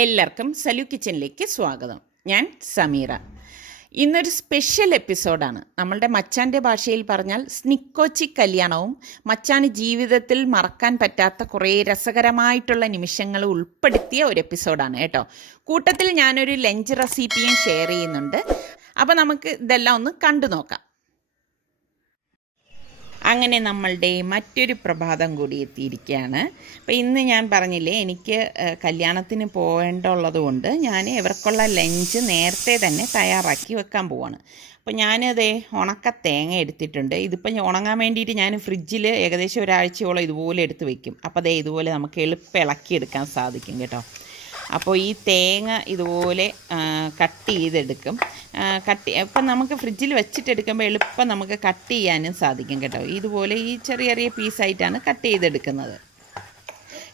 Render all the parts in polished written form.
എല്ലാവർക്കും സലു കിച്ചനിലേക്ക് സ്വാഗതം. ഞാൻ സമീറ. ഇന്നൊരു സ്പെഷ്യൽ എപ്പിസോഡാണ്. നമ്മളുടെ മച്ചാൻ്റെ ഭാഷയിൽ പറഞ്ഞാൽ സ്നിക്കോച്ചി കല്യാണവും മച്ചാന് ജീവിതത്തിൽ മറക്കാൻ പറ്റാത്ത കുറേ രസകരമായിട്ടുള്ള നിമിഷങ്ങൾ ഉൾപ്പെടുത്തിയ ഒരു എപ്പിസോഡാണ് കേട്ടോ. കൂട്ടത്തിൽ ഞാനൊരു ലഞ്ച് റെസിപ്പിയും ഷെയർ ചെയ്യുന്നുണ്ട്. അപ്പോൾ നമുക്ക് ഇതെല്ലാം ഒന്ന് കണ്ടു നോക്കാം. അങ്ങനെ നമ്മളുടെ മറ്റൊരു പ്രഭാതം കൂടി എത്തിയിരിക്കുകയാണ്. അപ്പോൾ ഇന്ന് ഞാൻ പറഞ്ഞില്ലേ, എനിക്ക് കല്യാണത്തിന് പോകേണ്ടുള്ളത് കൊണ്ട് ഞാൻ ഇവർക്കുള്ള ലഞ്ച് നേരത്തെ തന്നെ തയ്യാറാക്കി വെക്കാൻ പോവാണ്. അപ്പോൾ ഞാനതേ ഉണക്ക തേങ്ങ എടുത്തിട്ടുണ്ട്. ഇതിപ്പോൾ ഉണങ്ങാൻ വേണ്ടിയിട്ട് ഞാൻ ഫ്രിഡ്ജിൽ ഏകദേശം ഒരാഴ്ചയോളം ഇതുപോലെ എടുത്ത് വയ്ക്കും. അപ്പോൾ അതേ ഇതുപോലെ നമുക്ക് എളുപ്പം ഇളക്കിയെടുക്കാൻ സാധിക്കും കേട്ടോ. അപ്പോൾ ഈ തേങ്ങ ഇതുപോലെ കട്ട് ചെയ്തെടുക്കും. ഇപ്പം നമുക്ക് ഫ്രിഡ്ജിൽ വെച്ചിട്ടെടുക്കുമ്പോൾ എളുപ്പം നമുക്ക് കട്ട് ചെയ്യാനും സാധിക്കും കേട്ടോ. ഇതുപോലെ ഈ ചെറിയ ചെറിയ പീസായിട്ടാണ് കട്ട് ചെയ്തെടുക്കുന്നത്.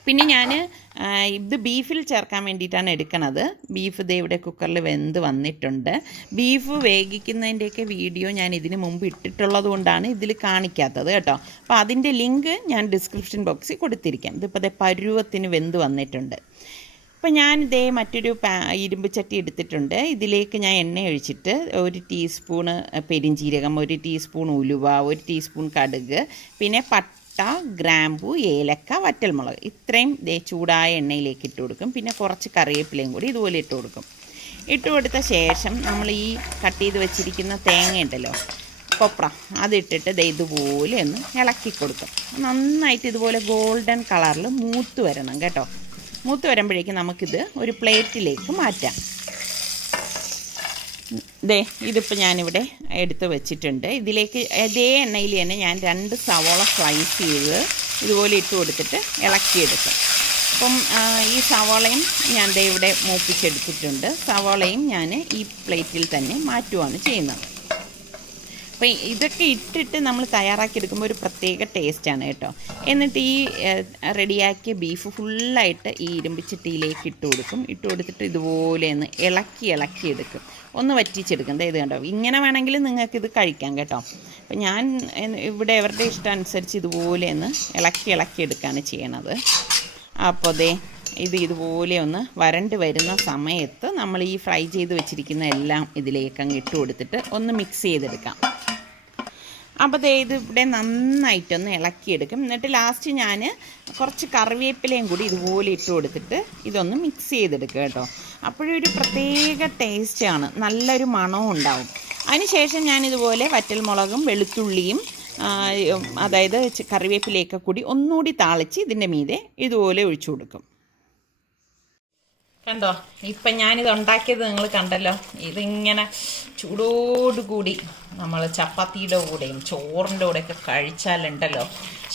പിന്നെ ഞാൻ ഇത് ബീഫിൽ ചേർക്കാൻ വേണ്ടിയിട്ടാണ് എടുക്കുന്നത്. ബീഫ് ദേ ഇവിടെ കുക്കറിൽ വെന്ത് വന്നിട്ടുണ്ട്. ബീഫ് വേവിക്കുന്നതിൻ്റെയൊക്കെ വീഡിയോ ഞാൻ ഇതിന് മുമ്പ് ഇട്ടിട്ടുള്ളത് കൊണ്ടാണ് ഇതിൽ കാണിക്കാത്തത് കേട്ടോ. അപ്പോൾ അതിൻ്റെ ലിങ്ക് ഞാൻ ഡിസ്ക്രിപ്ഷൻ ബോക്സിൽ കൊടുത്തിരിക്കാം. ഇതിപ്പോൾ ദേ പരുവത്തിന് വെന്ത് വന്നിട്ടുണ്ട്. അപ്പോൾ ഞാനിതേ മറ്റൊരു ഇരുമ്പ് ചട്ടി എടുത്തിട്ടുണ്ട്. ഇതിലേക്ക് ഞാൻ എണ്ണ ഒഴിച്ചിട്ട് 1 ടീസ്പൂണ് പെരിഞ്ജീരകം, 1 ടീസ്പൂൺ ഉലുവ, 1 ടീസ്പൂൺ കടുക്, പിന്നെ പട്ട, ഗ്രാമ്പു, ഏലക്ക, വറ്റൽമുളക് ഇത്രയും ചൂടായ എണ്ണയിലേക്ക് ഇട്ട് കൊടുക്കും. പിന്നെ കുറച്ച് കറിവേപ്പിലയും കൂടി ഇതുപോലെ ഇട്ട് കൊടുക്കും. ഇട്ട് കൊടുത്ത ശേഷം നമ്മൾ ഈ കട്ട് ചെയ്ത് വെച്ചിരിക്കുന്ന തേങ്ങ ഉണ്ടല്ലോ, കൊപ്ര, അതിട്ടിട്ട് ഇതുപോലെ ഒന്ന് ഇളക്കി കൊടുക്കും. നന്നായിട്ട് ഇതുപോലെ ഗോൾഡൻ കളറിൽ മൂത്ത് വരണം കേട്ടോ. മൂത്ത് വരുമ്പോഴേക്കും നമുക്കിത് ഒരു പ്ലേറ്റിലേക്ക് മാറ്റാം. ഇതിപ്പോൾ ഞാനിവിടെ എടുത്ത് വെച്ചിട്ടുണ്ട്. ഇതിലേക്ക് ഇതേ എണ്ണയിൽ തന്നെ ഞാൻ 2 സവോള സ്ലൈസ് ചെയ്ത് ഇതുപോലെ ഇട്ട് കൊടുത്തിട്ട് ഇളക്കിയെടുക്കും. അപ്പം ഈ സവോളയും ഞാൻ ഇവിടെ മൂപ്പിച്ചെടുത്തിട്ടുണ്ട്. സവോളയും ഞാൻ ഈ പ്ലേറ്റിൽ തന്നെ മാറ്റുകയാണ് ചെയ്യുന്നത്. അപ്പോൾ ഇതൊക്കെ ഇട്ടിട്ട് നമ്മൾ തയ്യാറാക്കിയെടുക്കുമ്പോൾ ഒരു പ്രത്യേക ടേസ്റ്റാണ് കേട്ടോ. എന്നിട്ട് ഈ റെഡിയാക്കിയ ബീഫ് ഫുള്ളായിട്ട് ഈ ഇരുമ്പിച്ചട്ടിയിലേക്ക് ഇട്ട് കൊടുക്കും. ഇട്ട് കൊടുത്തിട്ട് ഇതുപോലെ ഒന്ന് ഇളക്കിയെടുക്കും. ഒന്ന് വറ്റിച്ചെടുക്കും. ഇത് കണ്ടോ, ഇങ്ങനെ വേണമെങ്കിൽ നിങ്ങൾക്കിത് കഴിക്കാം കേട്ടോ. അപ്പം ഞാൻ ഇവിടെ അവരുടെ ഇഷ്ടം അനുസരിച്ച് ഇതുപോലെ ഒന്ന് ഇളക്കിയെടുക്കുകയാണ് ചെയ്യണത്. അപ്പോൾ ഇതുപോലെ ഒന്ന് വരണ്ട് വരുന്ന സമയത്ത് നമ്മൾ ഈ ഫ്രൈ ചെയ്ത് വെച്ചിരിക്കുന്ന എല്ലാം ഇതിലേക്ക് അങ്ങ് ഇട്ട് കൊടുത്തിട്ട് ഒന്ന് മിക്സ് ചെയ്തെടുക്കാം. അപ്പോൾ ഇവിടെ നന്നായിട്ടൊന്ന് ഇളക്കിയെടുക്കും. എന്നിട്ട് ലാസ്റ്റ് ഞാൻ കുറച്ച് കറിവേപ്പിലയും കൂടി ഇതുപോലെ ഇട്ട് കൊടുത്തിട്ട് ഇതൊന്ന് മിക്സ് ചെയ്തെടുക്കുക കേട്ടോ. അപ്പോഴൊരു പ്രത്യേക ടേസ്റ്റാണ്, നല്ലൊരു മണവും ഉണ്ടാവും. അതിനുശേഷം ഞാനിതുപോലെ വറ്റൽമുളകും വെളുത്തുള്ളിയും അതായത് കറിവേപ്പിലയൊക്കെ കൂടി ഒന്നുകൂടി താളിച്ച് ഇതിൻ്റെ മീതെ ഇതുപോലെ ഒഴിച്ചു കൊടുക്കും. കണ്ടോ, ഇപ്പം ഞാനിത് ഉണ്ടാക്കിയത് നിങ്ങൾ കണ്ടല്ലോ. ഇതിങ്ങനെ ചൂടോടുകൂടി നമ്മൾ ചപ്പാത്തിയുടെ കൂടെയും ചോറിൻ്റെ കൂടെയൊക്കെ കഴിച്ചാലുണ്ടല്ലോ,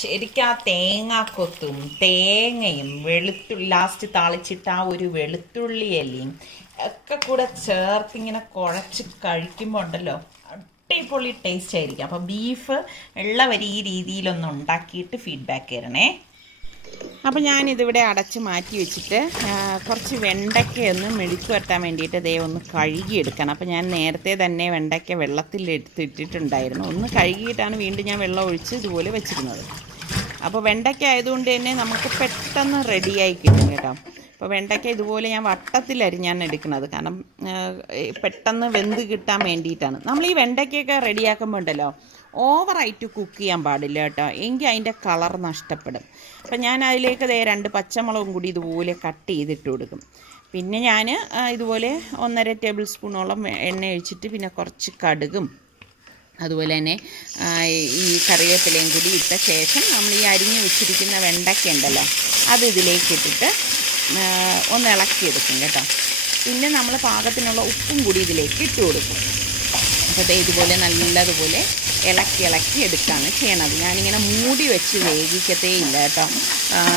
ശരിക്കും ആ തേങ്ങാക്കൊത്തും തേങ്ങയും ലാസ്റ്റ് താളിച്ചിട്ട് ആ ഒരു വെളുത്തുള്ളി ഇലയും ഒക്കെ കൂടെ ചേർത്ത് ഇങ്ങനെ കുഴച്ച് കഴിക്കുമ്പോൾ ഉണ്ടല്ലോ, അടിപൊളി ടേസ്റ്റ് ആയിരിക്കും. അപ്പോൾ ബീഫ് ഉള്ളവർ ഈ രീതിയിലൊന്ന് ഉണ്ടാക്കിയിട്ട് ഫീഡ്ബാക്ക് തരണേ. അപ്പോൾ ഞാനിതിവിടെ അടച്ച് മാറ്റി വെച്ചിട്ട് കുറച്ച് വെണ്ടയ്ക്കയൊന്ന് മെഴുക്ക് വരട്ടാൻ വേണ്ടിയിട്ട് ഒന്ന് കഴുകിയെടുക്കണം. അപ്പോൾ ഞാൻ നേരത്തെ തന്നെ വെണ്ടയ്ക്ക വെള്ളത്തിൽ എടുത്തിട്ടുണ്ടായിരുന്നു. ഒന്ന് കഴുകിയിട്ടാണ് വീണ്ടും ഞാൻ വെള്ളം ഒഴിച്ച് ഇതുപോലെ വെച്ചിരുന്നത്. അപ്പോൾ വെണ്ടയ്ക്ക ആയതുകൊണ്ട് തന്നെ നമുക്ക് പെട്ടെന്ന് റെഡിയായി കിട്ടും കേട്ടോ. അപ്പോൾ വെണ്ടയ്ക്ക ഇതുപോലെ ഞാൻ വട്ടത്തിലരിഞ്ഞാണ് എടുക്കുന്നത്, കാരണം പെട്ടെന്ന് വെന്ത് കിട്ടാൻ വേണ്ടിയിട്ടാണ്. നമ്മൾ ഈ വെണ്ടയ്ക്കൊക്കെ റെഡിയാക്കുമ്പോൾ ഉണ്ടല്ലോ, ഓവറായിട്ട് കുക്ക് ചെയ്യാൻ പാടില്ല കേട്ടോ, എങ്കിൽ അതിൻ്റെ കളർ നഷ്ടപ്പെടും. അപ്പം ഞാൻ അതിലേക്ക് 2 പച്ചമുളകും കൂടി ഇതുപോലെ കട്ട് ചെയ്തിട്ട് കൊടുക്കും. പിന്നെ ഞാൻ ഇതുപോലെ 1.5 ടേബിൾ സ്പൂണോളം എണ്ണ ഒഴിച്ചിട്ട് പിന്നെ കുറച്ച് കടുകും അതുപോലെ തന്നെ ഈ കറിവേപ്പിലയും കൂടി ഇട്ട ശേഷം നമ്മൾ ഈ അരിഞ്ഞ് വെച്ചിരിക്കുന്ന വെണ്ടയ്ക്ക ഉണ്ടല്ലോ, അത് ഇതിലേക്ക് ഇട്ടിട്ട് ഒന്ന് ഇളക്കിയെടുക്കും കേട്ടോ. പിന്നെ നമ്മൾ പാകത്തിനുള്ള ഉപ്പും കൂടി ഇതിലേക്ക് ഇട്ട് കൊടുക്കും. അപ്പോൾ ഇതുപോലെ നല്ലതുപോലെ ഇളക്കി എടുക്കുകയാണ് ചെയ്യണത്. ഞാനിങ്ങനെ മൂടി വെച്ച് വേവിക്കത്തേ ഇല്ല കേട്ടോ.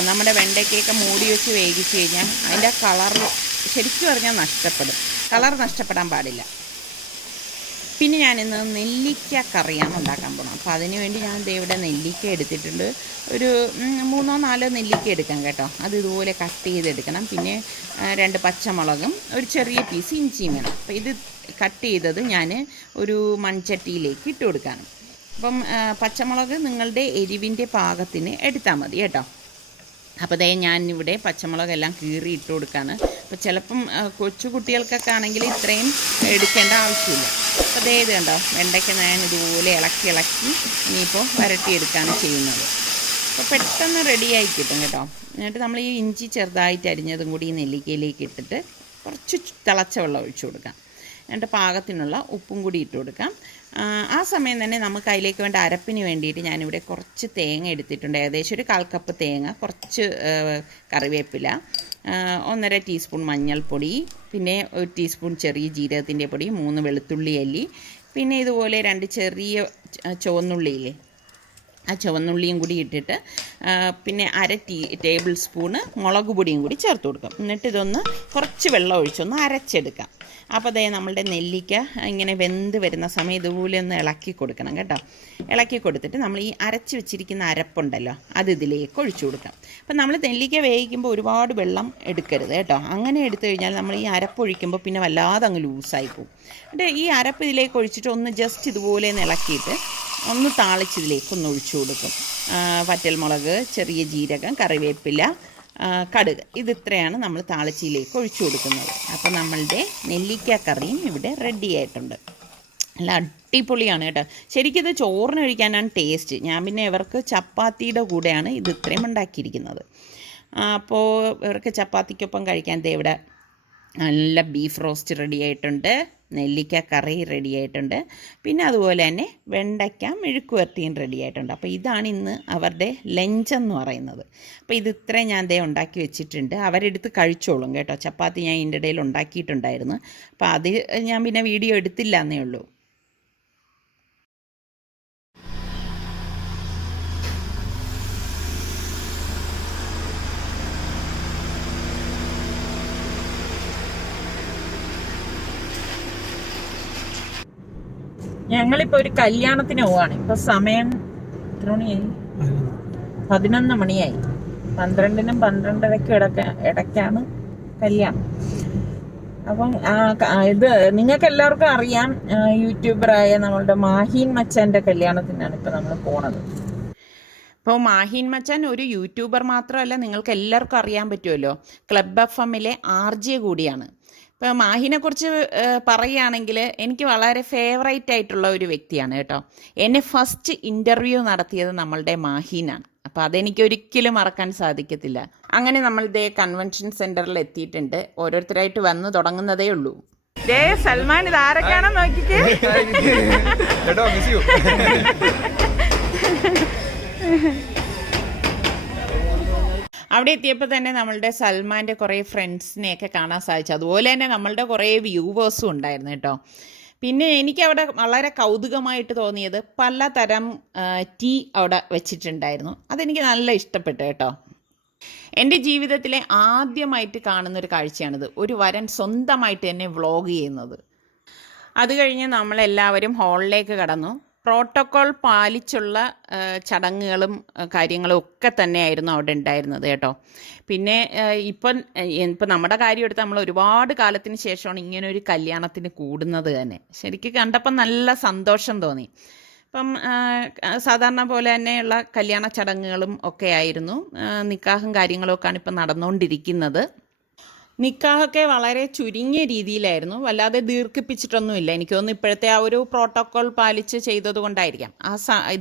നമ്മുടെ വെണ്ടയ്ക്കൊക്കെ മൂടി വെച്ച് വേവിച്ച് കഴിഞ്ഞാൽ അതിൻ്റെ കളർ ശരിക്കും പറഞ്ഞാൽ നഷ്ടപ്പെടും. കളർ നഷ്ടപ്പെടാൻ പാടില്ല. പിന്നെ ഞാനിന്ന് നെല്ലിക്ക കറിയാണ് ഉണ്ടാക്കാൻ പോകണം. അപ്പോൾ അതിന് വേണ്ടി ഞാൻ ഇവിടെ നെല്ലിക്ക എടുത്തിട്ടുണ്ട്. ഒരു 3-4 നെല്ലിക്ക എടുക്കാം കേട്ടോ. അത് ഇതുപോലെ കട്ട് ചെയ്തെടുക്കണം. പിന്നെ 2 പച്ചമുളകും ഒരു ചെറിയ പീസ് ഇഞ്ചിയും വേണം. അപ്പോൾ ഇത് കട്ട് ചെയ്തത് ഞാൻ ഒരു മൺചട്ടിയിലേക്ക് ഇട്ട് കൊടുക്കാണ്. അപ്പം പച്ചമുളക് നിങ്ങളുടെ എരിവിൻ്റെ പാകത്തിന് എടുത്താൽ മതി കേട്ടോ. അപ്പോൾ അതേ ഞാനിവിടെ പച്ചമുളകെല്ലാം കീറി ഇട്ട് കൊടുക്കുകയാണ്. അപ്പോൾ ചിലപ്പം കൊച്ചു കുട്ടികൾക്കൊക്കെ ആണെങ്കിൽ ഇത്രയും എടുക്കേണ്ട ആവശ്യമില്ല. അപ്പോൾ അതേ ഇത് കണ്ടോ, വെണ്ടയ്ക്ക ഞാൻ ഇതുപോലെ ഇളക്കി ഇനിയിപ്പോൾ വരട്ടിയെടുക്കുകയാണ് ചെയ്യുന്നത്. അപ്പോൾ പെട്ടെന്ന് റെഡിയായി കിട്ടും കേട്ടോ. എന്നിട്ട് നമ്മൾ ഈ ഇഞ്ചി ചെറുതായിട്ട് അരിഞ്ഞതും കൂടി ഈ നെല്ലിക്കയിലേക്ക് ഇട്ടിട്ട് കുറച്ച് തിളച്ച വെള്ളം ഒഴിച്ചു കൊടുക്കാം. എന്നിട്ട് പാകത്തിനുള്ള ഉപ്പും കൂടി ഇട്ട് കൊടുക്കാം. ആ സമയം തന്നെ നമുക്ക് അതിലേക്ക് വേണ്ട അരപ്പിന് വേണ്ടിയിട്ട് ഞാനിവിടെ കുറച്ച് തേങ്ങ എടുത്തിട്ടുണ്ട്. ഏകദേശം ഒരു 1/4 കപ്പ് തേങ്ങ, കുറച്ച് കറിവേപ്പില, 1.5 ടീസ്പൂൺ മഞ്ഞൾപ്പൊടി, പിന്നെ 1 ടീസ്പൂൺ ചെറിയ ജീരകത്തിൻ്റെ പൊടി, 3 വെളുത്തുള്ളി അല്ലി, പിന്നെ ഇതുപോലെ 2 ചെറിയ ചുവന്നുള്ളിയില്ലേ, ആ ചുവന്നുള്ളിയും കൂടി ഇട്ടിട്ട് പിന്നെ 1/2 ടേബിൾ സ്പൂണ് മുളക് പൊടിയും കൂടി ചേർത്ത് കൊടുക്കാം. എന്നിട്ട് ഇതൊന്ന് കുറച്ച് വെള്ളം ഒഴിച്ചൊന്ന് അരച്ചെടുക്കാം. അപ്പോൾ അതേ നമ്മളുടെ നെല്ലിക്ക ഇങ്ങനെ വെന്ത് വരുന്ന സമയം ഇതുപോലെ ഒന്ന് ഇളക്കി കൊടുക്കണം കേട്ടോ. ഇളക്കി കൊടുത്തിട്ട് നമ്മൾ ഈ അരച്ച് വെച്ചിരിക്കുന്ന അരപ്പുണ്ടല്ലോ അത് ഇതിലേക്ക് ഒഴിച്ചു കൊടുക്കാം. അപ്പം നമ്മൾ നെല്ലിക്ക വേവിക്കുമ്പോൾ ഒരുപാട് വെള്ളം എടുക്കരുത് കേട്ടോ. അങ്ങനെ എടുത്തു കഴിഞ്ഞാൽ നമ്മൾ ഈ അരപ്പ് ഒഴിക്കുമ്പോൾ പിന്നെ വല്ലാതെ അങ്ങ് ലൂസായി പോകും. എന്നിട്ട് ഈ അരപ്പ് ഇതിലേക്ക് ഒഴിച്ചിട്ട് ഒന്ന് ജസ്റ്റ് ഇതുപോലെ ഒന്ന് ഇളക്കിയിട്ട് ഒന്ന് താളിച്ചതിലേക്കൊന്ന് ഒഴിച്ചു കൊടുക്കും. വറ്റൽമുളക്, ചെറിയ ജീരകം, കറിവേപ്പില, കടുക്, ഇതിത്രയാണ് നമ്മൾ താളിച്ചയിലേക്ക് ഒഴിച്ചു കൊടുക്കുന്നത്. അപ്പോൾ നമ്മളുടെ നെല്ലിക്ക കറിയും ഇവിടെ റെഡി ആയിട്ടുണ്ട്. നല്ല അടിപൊളിയാണ് കേട്ടോ. ശരിക്കും ഇത് ചോറിന് കഴിക്കാനാണ് ടേസ്റ്റ്. ഞാൻ പിന്നെ ഇവർക്ക് ചപ്പാത്തിയുടെ കൂടെയാണ് ഇത് ഇത്രയും ഉണ്ടാക്കിയിരിക്കുന്നത്. അപ്പോൾ ഇവർക്ക് ചപ്പാത്തിക്കൊപ്പം കഴിക്കാൻ ഇവിടെ നല്ല ബീഫ് റോസ്റ്റ് റെഡി ആയിട്ടുണ്ട്, നെല്ലിക്ക കറി റെഡി ആയിട്ടുണ്ട്, പിന്നെ അതുപോലെ തന്നെ വെണ്ടയ്ക്ക മെഴുക്ക് വരട്ടിയും റെഡി ആയിട്ടുണ്ട്. അപ്പോൾ ഇതാണ് ഇന്ന് അവരുടെ ലഞ്ചെന്ന് പറയുന്നത്. അപ്പോൾ ഇത് ഇത്രയും ഞാൻ ഉണ്ടാക്കി വെച്ചിട്ടുണ്ട്. അവരെടുത്ത് കഴിച്ചോളും കേട്ടോ. ചപ്പാത്തി ഞാൻ ഇതിൻ്റെ ഇടയിൽ ഉണ്ടാക്കിയിട്ടുണ്ടായിരുന്നു. അപ്പോൾ അത് ഞാൻ പിന്നെ വീഡിയോ എടുത്തില്ല എന്നേ ഉള്ളൂ. ഞങ്ങളിപ്പോൾ ഒരു കല്യാണത്തിന് പോവാണ്. ഇപ്പോൾ സമയം എത്ര മണിയായി? 11 മണിയായി. 12നും 12:30ക്കും ഇടയ്ക്കാണ് കല്യാണം. അപ്പം ഇത് നിങ്ങൾക്ക് എല്ലാവർക്കും അറിയാം, യൂട്യൂബറായ നമ്മളുടെ മാഹീൻ മച്ചാൻ്റെ കല്യാണത്തിനാണ് ഇപ്പോൾ നമ്മൾ പോണത്. ഇപ്പോൾ മാഹീൻ മച്ചാൻ ഒരു യൂട്യൂബർ മാത്രമല്ല, നിങ്ങൾക്ക് എല്ലാവർക്കും അറിയാൻ പറ്റുമല്ലോ, ക്ലബ് FM-ലെ RJ കൂടിയാണ്. ഇപ്പോൾ മാഹിനെക്കുറിച്ച് പറയുകയാണെങ്കിൽ എനിക്ക് വളരെ ഫേവറേറ്റ് ആയിട്ടുള്ള ഒരു വ്യക്തിയാണ് കേട്ടോ. എന്നെ ഫസ്റ്റ് ഇൻ്റർവ്യൂ നടത്തിയത് നമ്മളുടെ മാഹീനാണ്. അപ്പോൾ അതെനിക്കൊരിക്കലും മറക്കാൻ സാധിക്കത്തില്ല. അങ്ങനെ നമ്മളിതേ കൺവെൻഷൻ സെൻറ്ററിൽ എത്തിയിട്ടുണ്ട്. ഓരോരുത്തരായിട്ട് വന്ന് തുടങ്ങുന്നതേ ഉള്ളൂ. സൽമാൻ ഇത് ആരൊക്കെയാണോ നോക്കിക്കേ. അവിടെ എത്തിയപ്പോൾ തന്നെ നമ്മളുടെ സൽമാൻ്റെ കുറേ ഫ്രണ്ട്സിനെയൊക്കെ കാണാൻ സാധിച്ചു. അതുപോലെ തന്നെ നമ്മളുടെ കുറേ വ്യൂവേഴ്സും ഉണ്ടായിരുന്നു കേട്ടോ. പിന്നെ എനിക്കവിടെ വളരെ കൗതുകമായിട്ട് തോന്നിയത് പലതരം ടീ അവിടെ വെച്ചിട്ടുണ്ടായിരുന്നു. അതെനിക്ക് നല്ല ഇഷ്ടപ്പെട്ടു കേട്ടോ. എൻ്റെ ജീവിതത്തിലെ ആദ്യമായിട്ട് കാണുന്നൊരു കാഴ്ചയാണിത്, ഒരു വരൻ സ്വന്തമായിട്ട് തന്നെ വ്ളോഗ് ചെയ്യുന്നത്. അത് കഴിഞ്ഞ് നമ്മളെല്ലാവരും ഹാളിലേക്ക് കടന്നു. പ്രോട്ടോക്കോൾ പാലിച്ചുള്ള ചടങ്ങുകളും കാര്യങ്ങളും ഒക്കെ തന്നെയായിരുന്നു അവിടെ ഉണ്ടായിരുന്നത് കേട്ടോ. പിന്നെ ഇപ്പം നമ്മുടെ കാര്യം എടുത്ത് നമ്മൾ ഒരുപാട് കാലത്തിന് ശേഷമാണ് ഇങ്ങനെ ഒരു കല്യാണത്തിന് കൂടുന്നത് തന്നെ. ശരിക്കും കണ്ടപ്പം നല്ല സന്തോഷം തോന്നി. ഇപ്പം സാധാരണ പോലെ തന്നെയുള്ള കല്യാണ ചടങ്ങുകളും ഒക്കെ ആയിരുന്നു. നിക്കാഹും കാര്യങ്ങളൊക്കെയാണ് ഇപ്പം നടന്നുകൊണ്ടിരിക്കുന്നത്. നിക്കാഹൊക്കെ വളരെ ചുരുങ്ങിയ രീതിയിലായിരുന്നു, വല്ലാതെ ദീർഘിപ്പിച്ചിട്ടൊന്നുമില്ല. എനിക്ക് തോന്നുന്നു ഇപ്പോഴത്തെ ആ ഒരു പ്രോട്ടോക്കോൾ പാലിച്ച് ചെയ്തത് കൊണ്ടായിരിക്കാം.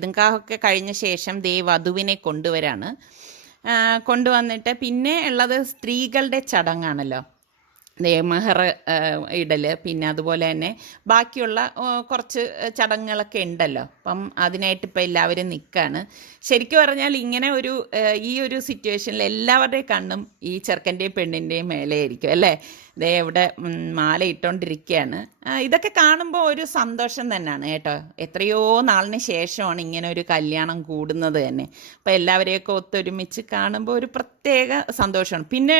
നിക്കാഹൊക്കെ കഴിഞ്ഞ ശേഷം വധുവിനെ കൊണ്ടുവന്നിട്ട് പിന്നെ ഉള്ളത് സ്ത്രീകളുടെ ചടങ്ങാണല്ലോ, മെഹർ ഇടൽ, പിന്നെ അതുപോലെ തന്നെ ബാക്കിയുള്ള കുറച്ച് ചടങ്ങുകളൊക്കെ ഉണ്ടല്ലോ. അപ്പം അതിനായിട്ട് ഇപ്പോൾ എല്ലാവരും നിൽക്കുകയാണ്. ശരിക്കും പറഞ്ഞാൽ ഇങ്ങനെ ഈ ഒരു സിറ്റുവേഷനിൽ എല്ലാവരുടെയും കണ്ണും ഈ ചെറുക്കൻ്റെയും പെണ്ണിൻ്റെയും മേലെയായിരിക്കും അല്ലേ. ഇവിടെ മാല ഇട്ടുകൊണ്ടിരിക്കുകയാണ്. ഇതൊക്കെ കാണുമ്പോൾ ഒരു സന്തോഷം തന്നെയാണ് കേട്ടോ. എത്രയോ നാളിന് ശേഷമാണ് ഇങ്ങനെ ഒരു കല്യാണം കൂടുന്നത് തന്നെ. അപ്പോൾ എല്ലാവരെയൊക്കെ ഒത്തൊരുമിച്ച് കാണുമ്പോൾ ഒരു പ്രത്യേക സന്തോഷമാണ്. പിന്നെ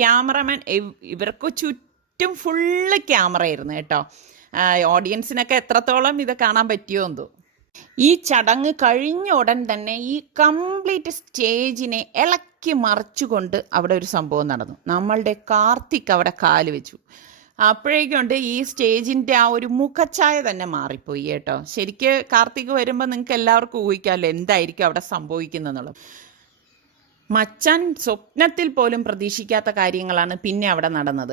ക്യാമറമാൻ ഇവർക്ക് ചുറ്റും ഫുള്ള് ക്യാമറയായിരുന്നു കേട്ടോ. ഓഡിയൻസിനൊക്കെ എത്രത്തോളം ഇത് കാണാൻ പറ്റിയോ എന്തോ. ഈ ചടങ്ങ് കഴിഞ്ഞ ഉടൻ തന്നെ ഈ കംപ്ലീറ്റ് സ്റ്റേജിനെ ഇളക്കി മറിച്ചുകൊണ്ട് അവിടെ ഒരു സംഭവം നടന്നു. നമ്മളുടെ കാർത്തിക് അവിടെ കാല് വെച്ചു. അപ്പോഴേക്കുണ്ട് ഈ സ്റ്റേജിൻ്റെ ആ ഒരു മുഖച്ഛായ തന്നെ മാറിപ്പോയി കേട്ടോ. ശരിക്ക് കാർത്തിക് വരുമ്പോൾ നിങ്ങൾക്ക് എല്ലാവർക്കും ഊഹിക്കാമല്ലോ എന്തായിരിക്കും അവിടെ സംഭവിക്കുന്നതെന്നുള്ളത്. മച്ചാൻ സ്വപ്നത്തിൽ പോലും പ്രതീക്ഷിക്കാത്ത കാര്യങ്ങളാണ് പിന്നെ അവിടെ നടന്നത്.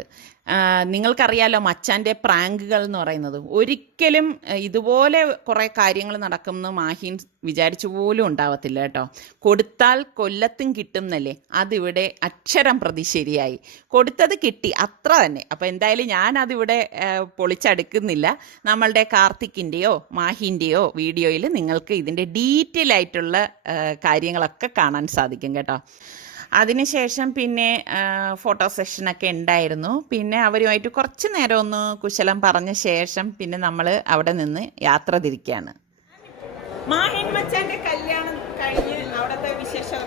നിങ്ങൾക്കറിയാലോ മച്ചാൻ്റെ പ്രാങ്കുകൾ എന്ന് പറയുന്നത്. ഒരിക്കലും ഇതുപോലെ കുറേ കാര്യങ്ങൾ നടക്കുമെന്ന് മാഹീൻ വിചാരിച്ചു പോലും ഉണ്ടാവത്തില്ല കേട്ടോ. കൊടുത്താൽ കൊല്ലത്തും കിട്ടും എന്നല്ലേ, അതിവിടെ അക്ഷരം പ്രതി ശരിയായി. കൊടുത്തത് കിട്ടി, അത്ര തന്നെ. അപ്പോൾ എന്തായാലും ഞാനതിവിടെ പൊളിച്ചടുക്കുന്നില്ല. നമ്മളുടെ കാർത്തിക്കിൻ്റെയോ മാഹീൻ്റെയോ വീഡിയോയിൽ നിങ്ങൾക്ക് ഇതിൻ്റെ ഡീറ്റെയിൽ ആയിട്ടുള്ള കാര്യങ്ങളൊക്കെ കാണാൻ സാധിക്കും കേട്ടോ. അതിനുശേഷം പിന്നെ ഫോട്ടോ സെഷനൊക്കെ ഉണ്ടായിരുന്നു. പിന്നെ അവരുമായിട്ട് കുറച്ച് നേരം ഒന്ന് കുശലം പറഞ്ഞ ശേഷം പിന്നെ നമ്മൾ അവിടെ നിന്ന് യാത്ര തിരിക്കുകയാണ്. മാഹീൻ മച്ചാൻ്റെ കല്യാണം കഴിഞ്ഞ് അവിടുത്തെ വിശേഷം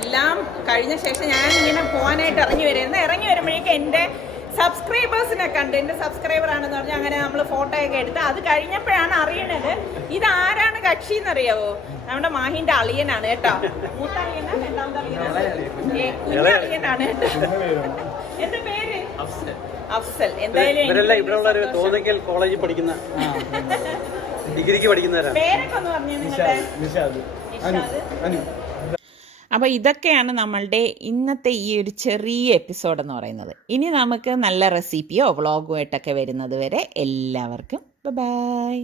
എല്ലാം കഴിഞ്ഞ ശേഷം ഞാനിങ്ങനെ പോകാനായിട്ട് ഇറങ്ങി വരുമ്പോഴേക്കും എൻ്റെ സബ്സ്ക്രൈബേഴ്സിനെ കണ്ട്, എൻ്റെ സബ്സ്ക്രൈബറാണെന്ന് പറഞ്ഞാൽ അങ്ങനെ നമ്മൾ ഫോട്ടോയൊക്കെ എടുത്ത് അത് കഴിഞ്ഞപ്പോഴാണ് അറിയണത് ഇതാരാണ് കക്ഷി എന്നറിയാവോ? നമ്മുടെ മാഹീൻ്റെ അളിയനാണ് കേട്ടോ. മൂത്ത അളിയനാ, രണ്ടാമത്തെ കുഞ്ഞളിയനാണ് കേട്ടോ. എന്റെ പേര് അഫ്സൽ. എന്തായാലും കോളേജിൽ പഠിക്കുന്ന ഡിഗ്രിക്ക് പഠിക്കുന്നവരാണ്. പേരൊക്കെ ഒന്ന് പറഞ്ഞു നിങ്ങളുടെ? അപ്പോൾ ഇതൊക്കെയാണ് നമ്മളുടെ ഇന്നത്തെ ഈ ഒരു ചെറിയ എപ്പിസോഡ് എന്ന് പറയുന്നത്. ഇനി നമുക്ക് നല്ല റെസിപ്പിയോ വ്ളോഗോ ആയിട്ടൊക്കെ വരുന്നത് വരെ എല്ലാവർക്കും ബൈ.